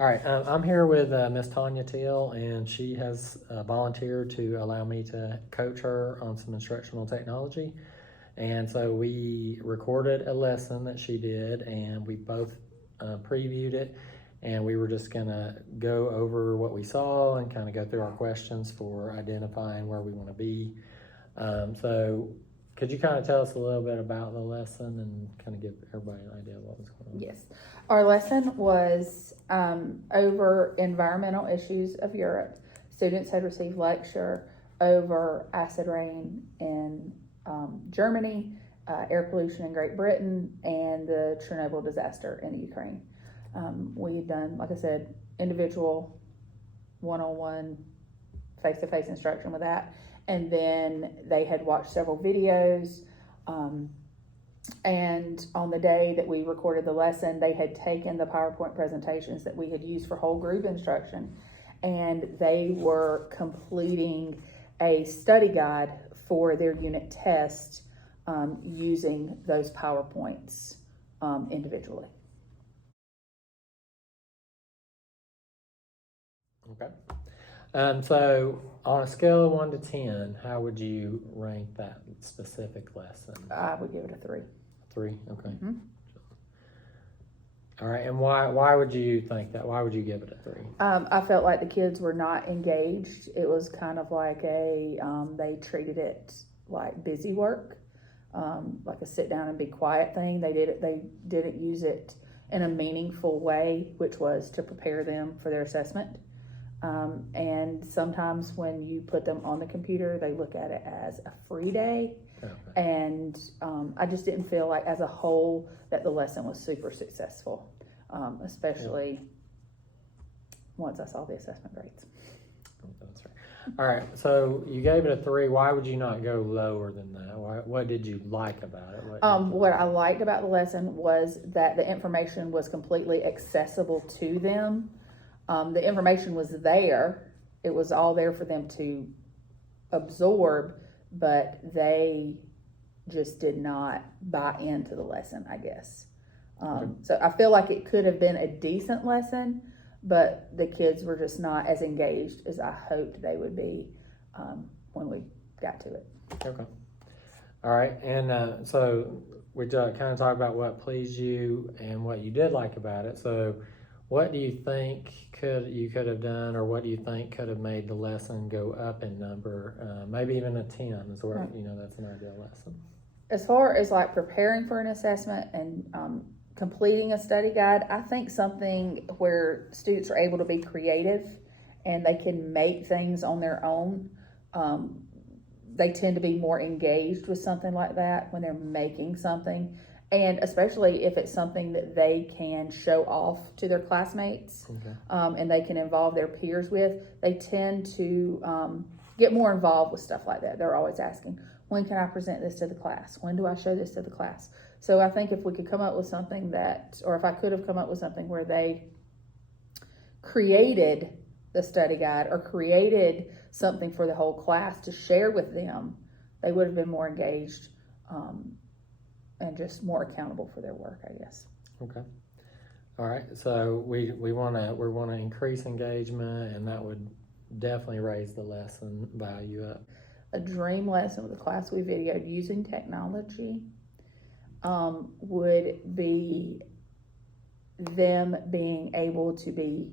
All right, I'm here with Miss Tanya Teal, and she has volunteered to allow me to coach her on some instructional technology. And so we recorded a lesson that she did, and we both previewed it, and we were just gonna go over what we saw and kind of go through our questions for identifying where we want to be. So could you kind of tell us a little bit about the lesson and kind of give everybody an idea of what was going on? Yes. Our lesson was over environmental issues of Europe. Students had received lecture over acid rain in Germany, air pollution in Great Britain, and the Chernobyl disaster in Ukraine. We had done, like I said, individual, one-on-one, face-to-face instruction with that. And then they had watched several videos. And on the day that we recorded the lesson, they had taken the PowerPoint presentations that we had used for whole group instruction, and they were completing a study guide for their unit test using those PowerPoints individually. Okay. So on a scale of 1 to 10, how would you rank that specific lesson? I would give it a 3. 3, okay. Mm-hmm. All right, and why would you think that? Why would you give it a 3? I felt like the kids were not engaged. It was kind of like they treated it like busy work, like a sit down and be quiet thing. They didn't use it in a meaningful way, which was to prepare them for their assessment. And sometimes when you put them on the computer, they look at it as a free day. Okay. And I just didn't feel like as a whole that the lesson was super successful, especially once I saw the assessment grades. That's right. All right, so you gave it a 3. Why would you not go lower than that? What did you like about it? What I liked about the lesson was that the information was completely accessible to them. The information was there. It was all there for them to absorb, but they just did not buy into the lesson, I guess. So I feel like it could have been a decent lesson, but the kids were just not as engaged as I hoped they would be when we got to it. Okay. All right, and so we kind of talked about what pleased you and what you did like about it. So what do you think you could have done, or what do you think could have made the lesson go up in number? Maybe even a 10 is where, that's an ideal lesson. As far as like preparing for an assessment and completing a study guide, I think something where students are able to be creative and they can make things on their own. They tend to be more engaged with something like that when they're making something. And especially if it's something that they can show off to their classmates, okay, and they can involve their peers with, they tend to get more involved with stuff like that. They're always asking, when can I present this to the class? When do I show this to the class? So I think if we could come up with something or if I could have come up with something where they created the study guide or created something for the whole class to share with them, they would have been more engaged. And just more accountable for their work, I guess. Okay. All right. So we want to increase engagement, and that would definitely raise the lesson value up. A dream lesson with the class we videoed using technology would be them being able to be,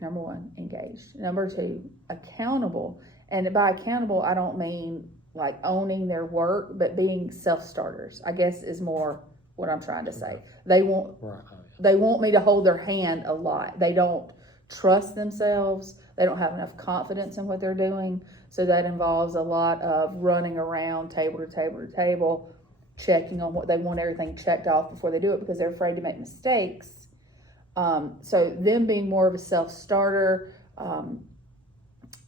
number 1, engaged. Number 2, accountable. And by accountable, I don't mean like owning their work, but being self-starters, I guess, is more what I'm trying to say. They want me to hold their hand a lot. They don't trust themselves. They don't have enough confidence in what they're doing. So that involves a lot of running around table to table to table, checking on what they want, everything checked off before they do it because they're afraid to make mistakes. So them being more of a self-starter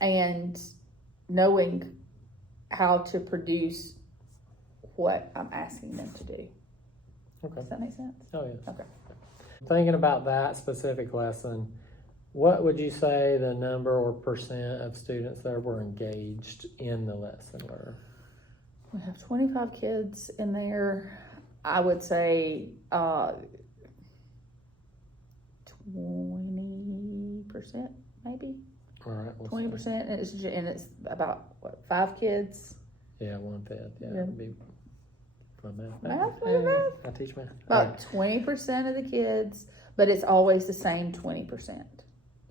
and knowing how to produce what I'm asking them to do. Okay. Does that make sense? Oh, yeah. Okay. Thinking about that specific lesson, what would you say the number or percent of students that were engaged in the lesson were? We have 25 kids in there. I would say 20 20%, maybe All right. We'll 20%, and it's about what, 5 kids. Yeah, 1/5. Yeah, Yeah. it'd be my math. Math. I teach math. About 20% of the kids, but it's always the same 20%.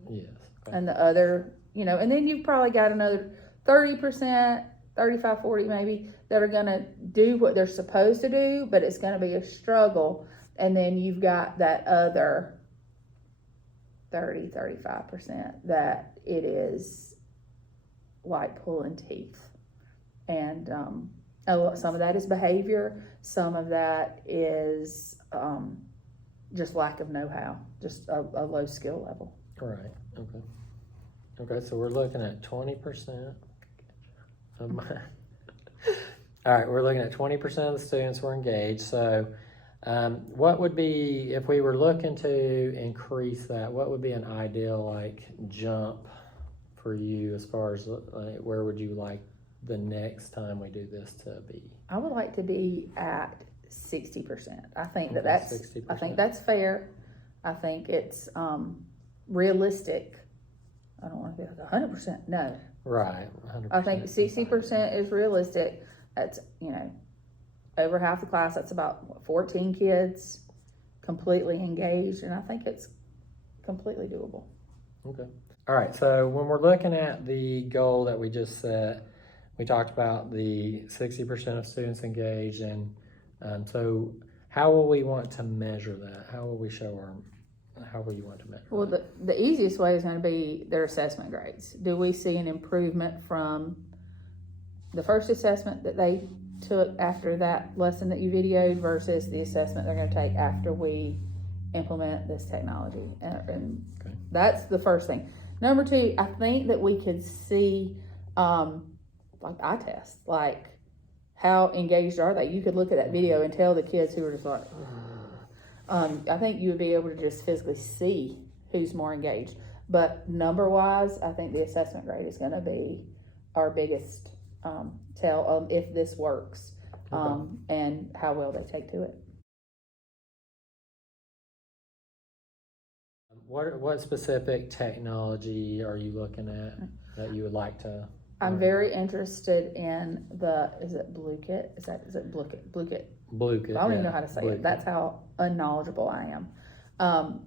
Yes. Okay. And the other, and then you've probably got another 30%, 35, 40 maybe, that are gonna do what they're supposed to do, but it's gonna be a struggle. And then you've got that other 30, 35% that it is like pulling teeth. And some of that is behavior, some of that is just lack of know-how, just a low skill level. Right. Okay. Okay. So we're looking at 20%. All right. We're looking at 20% of the students were engaged. So, what would be, if we were looking to increase that? What would be an ideal jump for you as far as where would you like the next time we do this to be? I would like to be at 60%. I think Okay, that's 60%. I think that's fair. I think it's realistic. I don't want to be like 100%. No. Right. 100%. I think 60% is realistic. That's, over half the class. That's about 14 kids completely engaged, and I think it's completely doable. Okay. All right. So when we're looking at the goal that we just set, we talked about the 60% of students engaged, and so how will we want to measure that? How will we show how will you want to measure Well, that? the easiest way is going to be their assessment grades. Do we see an improvement from the first assessment that they took after that lesson that you videoed versus the assessment they're going to take after we implement this technology? And Okay. that's the first thing. Number 2, I think that we could see like eye tests, like how engaged are they? You could look at that video and tell the kids who are just like, I think you would be able to just physically see who's more engaged. But number wise, I think the assessment grade is going to be our biggest tell of if this works, and how well they take to it. What specific technology are you looking at that you would like to? I'm very interested in is it Bluekit? Is it Bluekit? Bluekit. I don't even know how to say it. That's how unknowledgeable I am.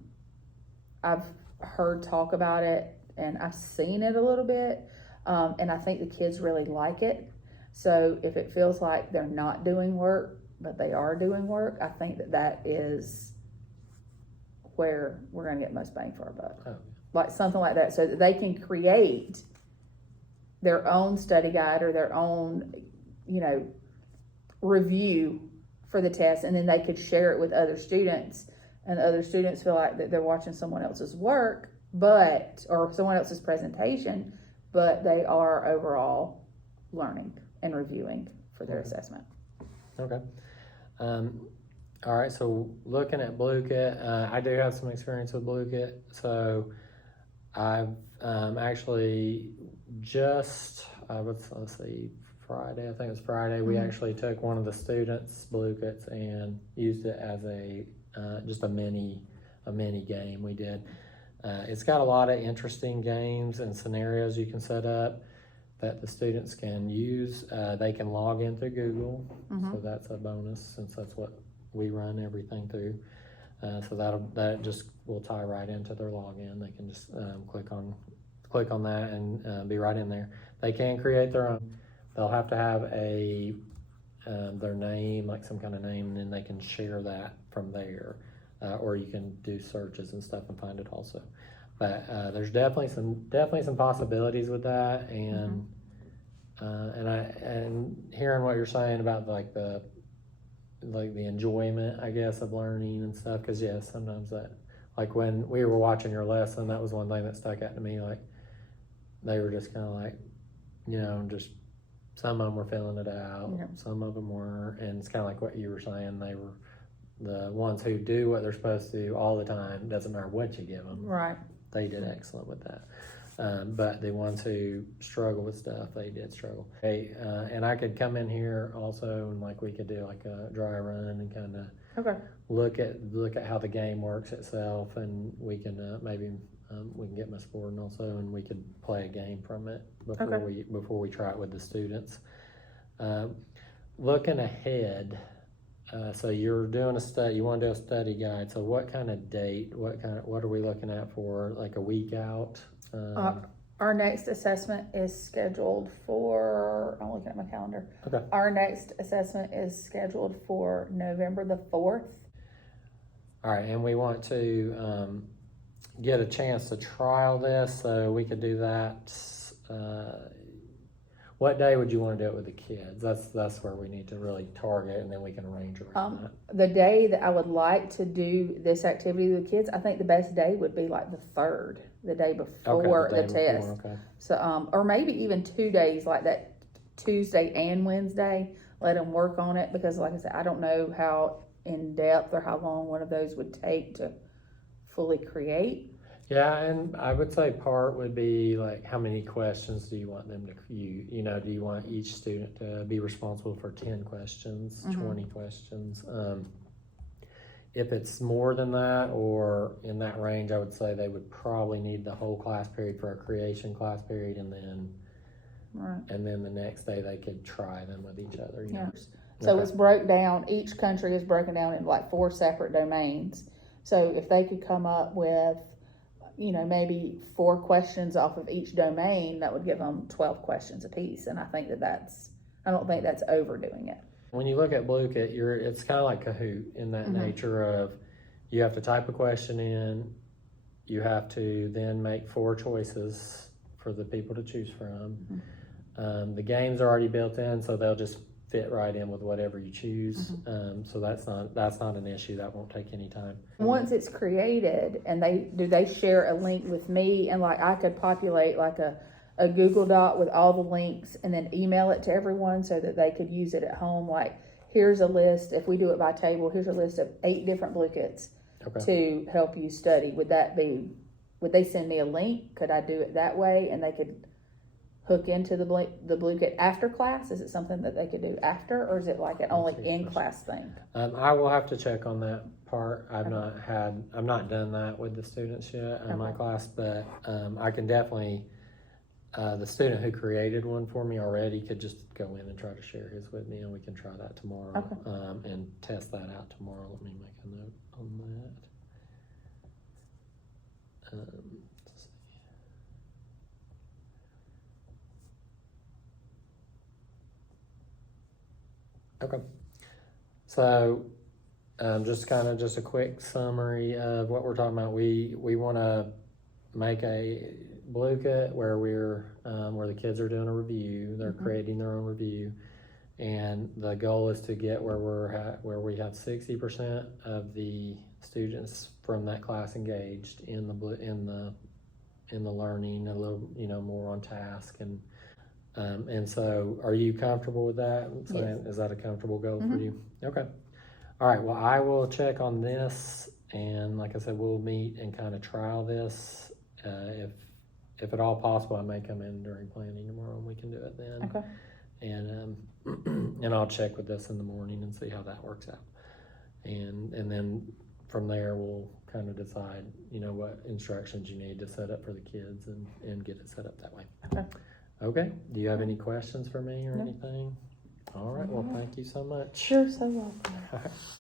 I've heard talk about it and I've seen it a little bit, and I think the kids really like it. So if it feels like they're not doing work, but they are doing work, I think that is where we're going to get most bang for our buck. Oh. Like something like that, so that they can create their own study guide or their own, review for the test, and then they could share it with other students, and the other students feel like that they're watching someone else's work, or someone else's presentation, but they are overall learning and reviewing for their assessment. Okay. All right. So looking at Bluekit, I do have some experience with Bluekit. So I've actually just, let's see, Friday, I think it was Friday, we actually took one of the students' Bluekits and used it as just a mini game we did. It's got a lot of interesting games and scenarios you can set up that the students can use. They can log in through Google, so that's a bonus since that's what we run everything through. So that just will tie right into their login. They can just click on that and be right in there. They can create their own. They'll have to have their name, like some kind of name, and then they can share that from there. Or you can do searches and stuff and find it also. But there's definitely some possibilities with that, and hearing what you're saying about the enjoyment, I guess, of learning and stuff. Because yes, sometimes that, like when we were watching your lesson, that was one thing that stuck out to me. Like they were just kind of like, just some of them were filling it out, some of them were, and it's kind of like what you were saying. They were the ones who do what they're supposed to do all the time. Doesn't matter what you give them. Right. They did excellent with that. But the ones who struggle with stuff, they did struggle. Hey, and I could come in here also, and we could do like a dry run and kind of look at how the game works itself, and we can maybe we can get Miss Gordon also, and we could play a game from it before we try it with the students. Looking ahead, so you're doing a study. You want to do a study guide. So what kind of date? What are we looking at for? Like a week out? Our next assessment is scheduled for, I'm looking at my calendar. Okay. Our next assessment is scheduled for November the 4th. All right, and we want to get a chance to trial this, so we could do that. What day would you want to do it with the kids? That's where we need to really target, and then we can arrange around that. The day that I would like to do this activity with the kids, I think the best day would be like the 3rd, the day before the test. Okay. So, or maybe even 2 days, like that Tuesday and Wednesday. Let them work on it, because, like I said, I don't know how in depth or how long one of those would take to fully create. Yeah, and I would say part would be like, how many questions do you want them to, do you want each student to be responsible for 10 questions, 20 questions? If it's more than that or in that range, I would say they would probably need the whole class period for a creation class period, and then the next day they could try them with each other. So it's broke down, each country is broken down in like 4 separate domains. So if they could come up with, maybe 4 questions off of each domain, that would give them 12 questions apiece. And I think I don't think that's overdoing it. When you look at Blue-Kit, it's kind of like Kahoot in that nature of, you have to type a question in, you have to then make 4 choices for the people to choose from. The games are already built in, so they'll just fit right in with whatever you choose. So that's not an issue. That won't take any time. Once it's created, and they share a link with me, and like I could populate like a Google Doc with all the links and then email it to everyone so that they could use it at home. Like, here's a list, if we do it by table, here's a list of 8 different Blue-Kits to help you study. Would they send me a link? Could I do it that way? And they could hook into the Blue-Kit after class? Is it something that they could do after, or is it like an only in-class thing? I will have to check on that part. I've not done that with the students yet in my class, but I can definitely, the student who created one for me already could just go in and try to share his with me, and we can try that tomorrow and test that out tomorrow. Let me make a note on that. Let's see. Okay, so just a quick summary of what we're talking about. We want to make a Blue-Kit where where the kids are doing a review. They're creating their own review, and the goal is to get where we have 60% of the students from that class engaged in the learning, a little more on task. And so, are you comfortable with that? Yes. Is that a comfortable goal for you? Okay. All right. Well, I will check on this, and like I said, we'll meet and kind of trial this. If at all possible, I may come in during planning tomorrow, and we can do it then. Okay. And I'll check with this in the morning and see how that works out. And then from there, we'll kind of decide, what instructions you need to set up for the kids and get it set up that way. Okay. Okay, do you have any questions for me or anything? All right, well, thank you so much. You're so welcome. All right.